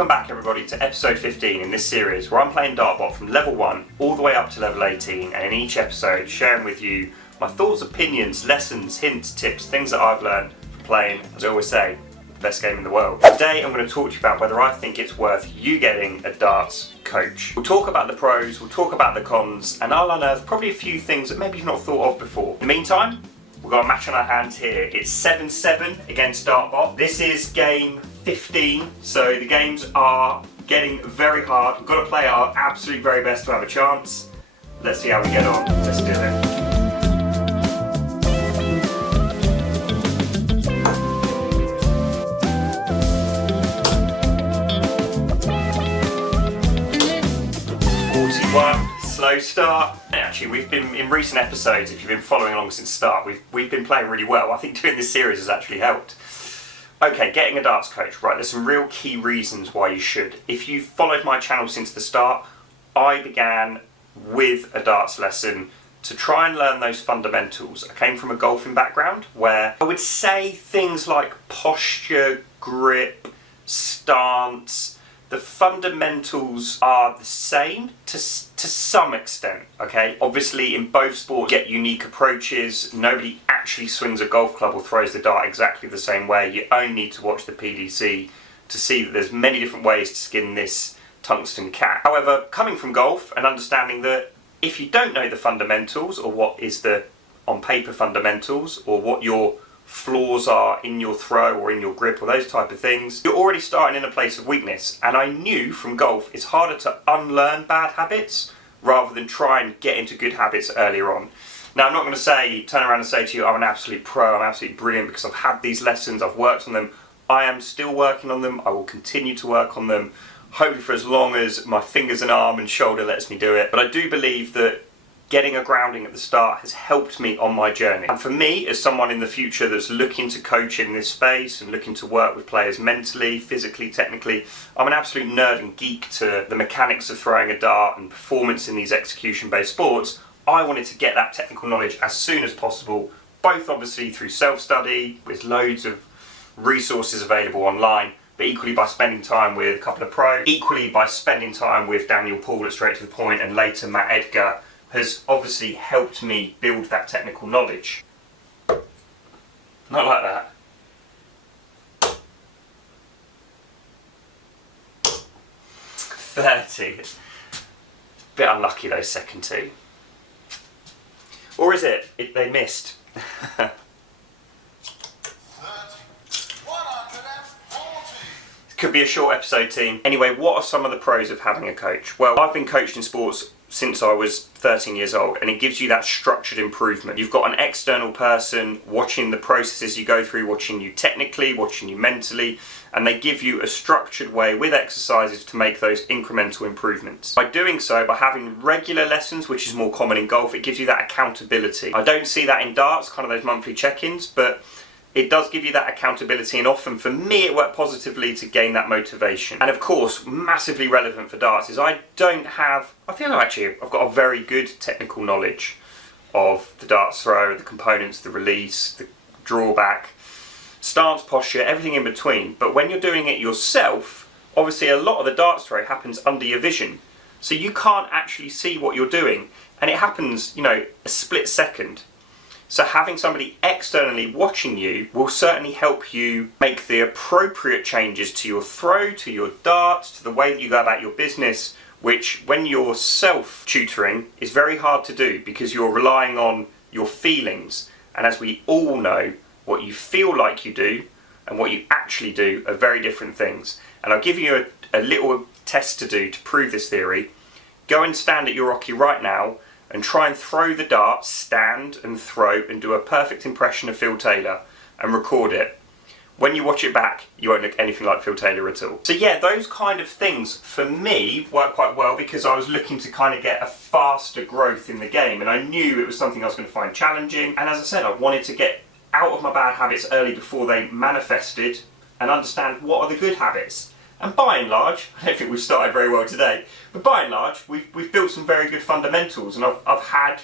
Welcome back everybody to episode 15 in this series where I'm playing Dartbot from level 1 all the way up to level 18, and in each episode sharing with you my thoughts, opinions, lessons, hints, tips, things that I've learned from playing, as I always say, the best game in the world. Today I'm going to talk to you about whether I think it's worth you getting a darts coach. We'll talk about the pros, we'll talk about the cons, and I'll unearth probably a few things that maybe you've not thought of before. In the meantime, we've got a match on our hands here. It's 7-7 against Dartbot. This is game 15, so the games are getting very hard. We've got to play our absolute very best to have a chance. Let's see how we get on. Let's do it. Slow start. Actually, we've been in recent episodes, if you've been following along since the start, we've been playing really well. I think doing this series has actually helped. Okay, getting a darts coach. Right, there's some real key reasons why you should. If you've followed my channel since the start, I began with a darts lesson to try and learn those fundamentals. I came from a golfing background where I would say things like posture, grip, stance. The fundamentals are the same to some extent, okay? Obviously, in both sports, you get unique approaches. Nobody actually swings a golf club or throws the dart exactly the same way. You only need to watch the PDC to see that there's many different ways to skin this tungsten cat. However, coming from golf and understanding that if you don't know the fundamentals, or what is the on paper fundamentals, or what your flaws are in your throw or in your grip or those type of things, you're already starting in a place of weakness. And I knew from golf it's harder to unlearn bad habits rather than try and get into good habits earlier on. Now, I'm not going to turn around and say to you I'm an absolute pro, I'm absolutely brilliant because I've had these lessons, I've worked on them. I am still working on them. I will continue to work on them, hopefully for as long as my fingers and arm and shoulder lets me do it. But I do believe that getting a grounding at the start has helped me on my journey. And for me, as someone in the future that's looking to coach in this space and looking to work with players mentally, physically, technically, I'm an absolute nerd and geek to the mechanics of throwing a dart and performance in these execution-based sports. I wanted to get that technical knowledge as soon as possible, both obviously through self-study, with loads of resources available online, but equally by spending time with a couple of pros, equally by spending time with Daniel Paul at Straight to the Point, and later Matt Edgar, has obviously helped me build that technical knowledge. Not like that. 30. Bit unlucky those second two. Or is it? They missed. Could be a short episode, team. Anyway, what are some of the pros of having a coach? Well, I've been coached in sports since I was 13 years old, and it gives you that structured improvement. You've got an external person watching the processes you go through, watching you technically, watching you mentally, and they give you a structured way with exercises to make those incremental improvements. By doing so, by having regular lessons, which is more common in golf, it gives you that accountability. I don't see that in darts, kind of those monthly check-ins, but it does give you that accountability, and often for me it worked positively to gain that motivation. And of course, massively relevant for darts is I've got a very good technical knowledge of the darts throw, the components, the release, the drawback, stance, posture, everything in between. But when you're doing it yourself, obviously a lot of the darts throw happens under your vision. So you can't actually see what you're doing, and it happens, a split second. So having somebody externally watching you will certainly help you make the appropriate changes to your throw, to your darts, to the way that you go about your business, which when you're self-tutoring is very hard to do because you're relying on your feelings. And as we all know, what you feel like you do and what you actually do are very different things. And I'll give you a little test to do to prove this theory. Go and stand at your oche right now and try and throw the dart, stand and throw, and do a perfect impression of Phil Taylor and record it. When you watch it back, you won't look anything like Phil Taylor at all. So yeah, those kind of things for me work quite well because I was looking to kind of get a faster growth in the game, and I knew it was something I was going to find challenging. And as I said, I wanted to get out of my bad habits early before they manifested and understand what are the good habits. And by and large, I don't think we've started very well today, but by and large, we've built some very good fundamentals, and I've had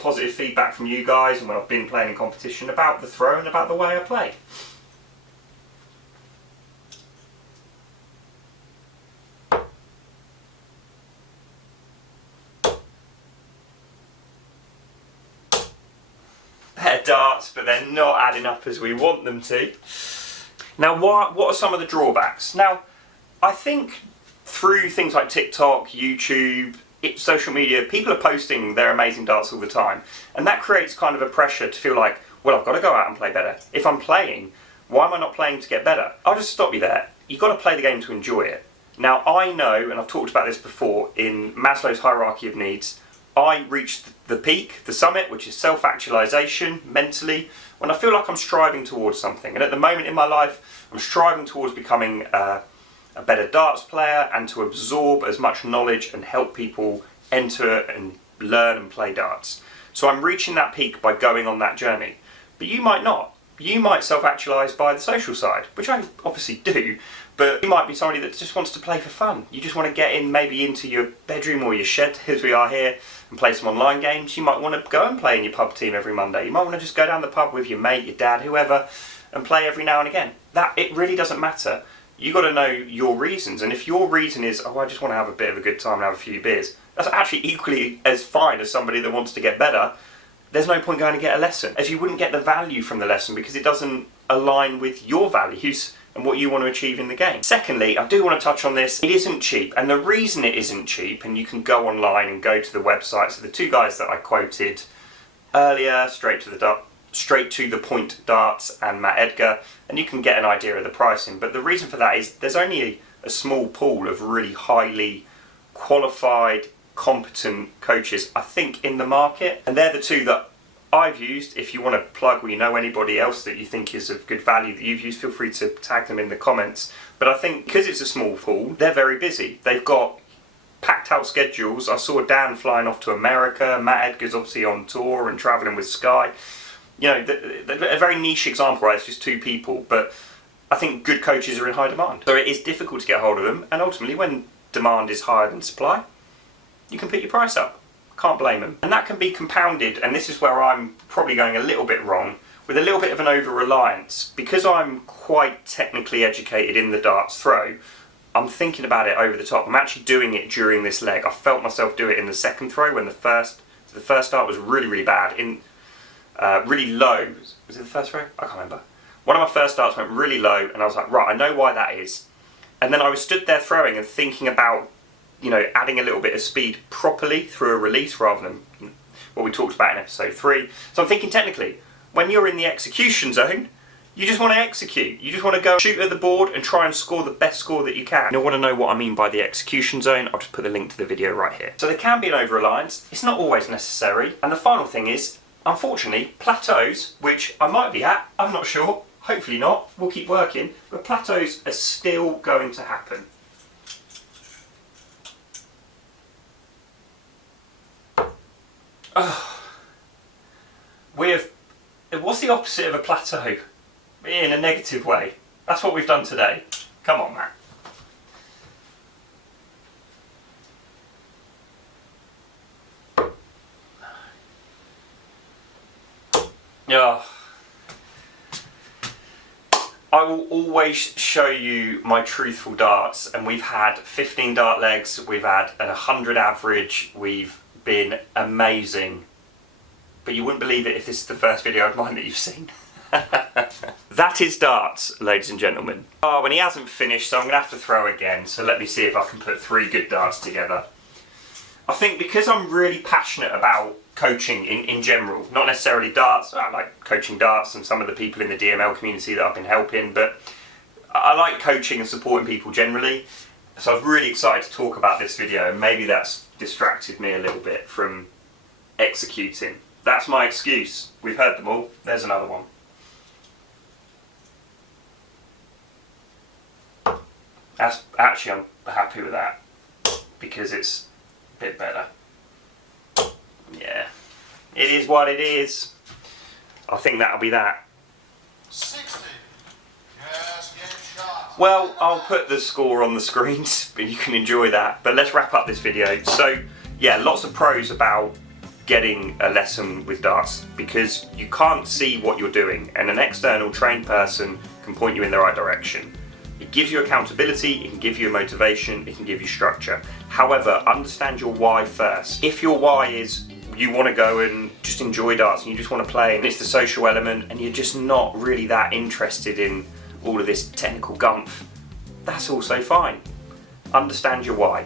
positive feedback from you guys, and when I've been playing in competition about the throw and about the way I play. better darts, but they're not adding up as we want them to. Now, what are some of the drawbacks? Now, I think through things like TikTok, YouTube, social media, people are posting their amazing darts all the time, and that creates kind of a pressure to feel like, well, I've got to go out and play better. If I'm playing, why am I not playing to get better? I'll just stop you there. You've got to play the game to enjoy it. Now, I know, and I've talked about this before, in Maslow's hierarchy of needs, I reached the peak, the summit, which is self-actualization mentally, when I feel like I'm striving towards something. And at the moment in my life, I'm striving towards becoming a better darts player and to absorb as much knowledge and help people enter and learn and play darts. So I'm reaching that peak by going on that journey. But you might not. You might self-actualize by the social side, which I obviously do, but you might be somebody that just wants to play for fun. You just want to get in maybe into your bedroom or your shed, as we are here, and play some online games. You might want to go and play in your pub team every Monday. You might want to just go down the pub with your mate, your dad, whoever, and play every now and again. It really doesn't matter. You've got to know your reasons, and if your reason is, oh, I just want to have a bit of a good time and have a few beers, that's actually equally as fine as somebody that wants to get better. There's no point going to get a lesson, as you wouldn't get the value from the lesson because it doesn't align with your values and what you want to achieve in the game. Secondly, I do want to touch on this, it isn't cheap, and the reason it isn't cheap, and you can go online and go to the websites of the two guys that I quoted earlier, straight to the point darts and Matt Edgar, and you can get an idea of the pricing, but the reason for that is there's only a small pool of really highly qualified, competent coaches, I think, in the market, and they're the two that I've used. If you want to plug or you know anybody else that you think is of good value that you've used, feel free to tag them in the comments. But I think because it's a small pool, they're very busy. They've got packed out schedules. I saw Dan flying off to America, Matt Edgar's obviously on tour and travelling with Sky. You know, a very niche example, right? It's just two people, but I think good coaches are in high demand. So it is difficult to get hold of them, and ultimately when demand is higher than supply, you can put your price up. Can't blame them. And that can be compounded, and this is where I'm probably going a little bit wrong, with a little bit of an over-reliance. Because I'm quite technically educated in the darts throw, I'm thinking about it over the top. I'm actually doing it during this leg. I felt myself do it in the second throw when the first dart was really, really bad. Really low. Was it the first throw? I can't remember. One of my first darts went really low, and I was like, right, I know why that is. And then I was stood there throwing and thinking about, you know, adding a little bit of speed properly through a release rather than what we talked about in episode 3. So I'm thinking technically, when you're in the execution zone, you just want to execute. You just want to go shoot at the board and try and score the best score that you can. You'll want to know what I mean by the execution zone, I'll just put the link to the video right here. So there can be an over-reliance, it's not always necessary. And the final thing is, unfortunately, plateaus, which I might be at, I'm not sure, hopefully not, we'll keep working, but plateaus are still going to happen. What's the opposite of a plateau? In a negative way. That's what we've done today. Come on, Matt. Oh. I will always show you my truthful darts, and we've had 15 dart legs, we've had an 100 average, we've been amazing. But you wouldn't believe it if this is the first video of mine that you've seen. That is darts, ladies and gentlemen. Oh, and he hasn't finished, so I'm going to have to throw again. So let me see if I can put 3 good darts together. I think because I'm really passionate about coaching in general, not necessarily darts, I like coaching darts and some of the people in the DML community that I've been helping, but I like coaching and supporting people generally. So I was really excited to talk about this video, and maybe that's distracted me a little bit from executing. That's my excuse. We've heard them all. There's another one. Actually, I'm happy with that because it's a bit better. Yeah, it is what it is. I think that'll be that. 60. Yes, get shot. Well, I'll put the score on the screens, but you can enjoy that. But let's wrap up this video. So, yeah, lots of pros about getting a lesson with darts because you can't see what you're doing, and an external trained person can point you in the right direction. It gives you accountability, it can give you motivation, it can give you structure. However, understand your why first. If your why is you want to go and just enjoy darts and you just want to play and it's the social element and you're just not really that interested in all of this technical gumph, that's also fine. Understand your why.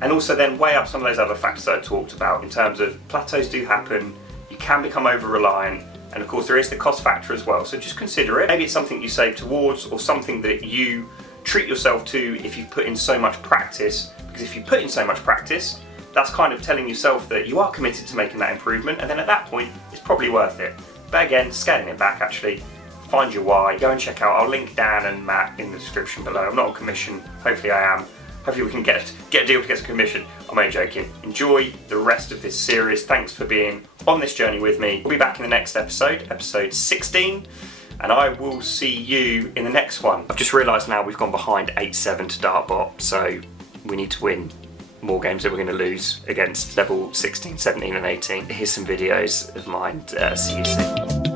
And also then weigh up some of those other factors that I talked about in terms of plateaus do happen, you can become over-reliant, and of course there is the cost factor as well, so just consider it. Maybe it's something you save towards or something that you treat yourself to if you've put in so much practice, because if you put in so much practice, that's kind of telling yourself that you are committed to making that improvement, and then at that point it's probably worth it. But again, scaling it back actually, find your why, go and check out, I'll link Dan and Matt in the description below. I'm not on commission, hopefully I am. Hopefully we can get a deal to get some commission. I'm only joking. Enjoy the rest of this series. Thanks for being on this journey with me. We'll be back in the next episode, episode 16, and I will see you in the next one. I've just realised now we've gone behind 8-7 to Dartbot, so we need to win more games that we're going to lose against level 16, 17 and 18. Here's some videos of mine. See you soon.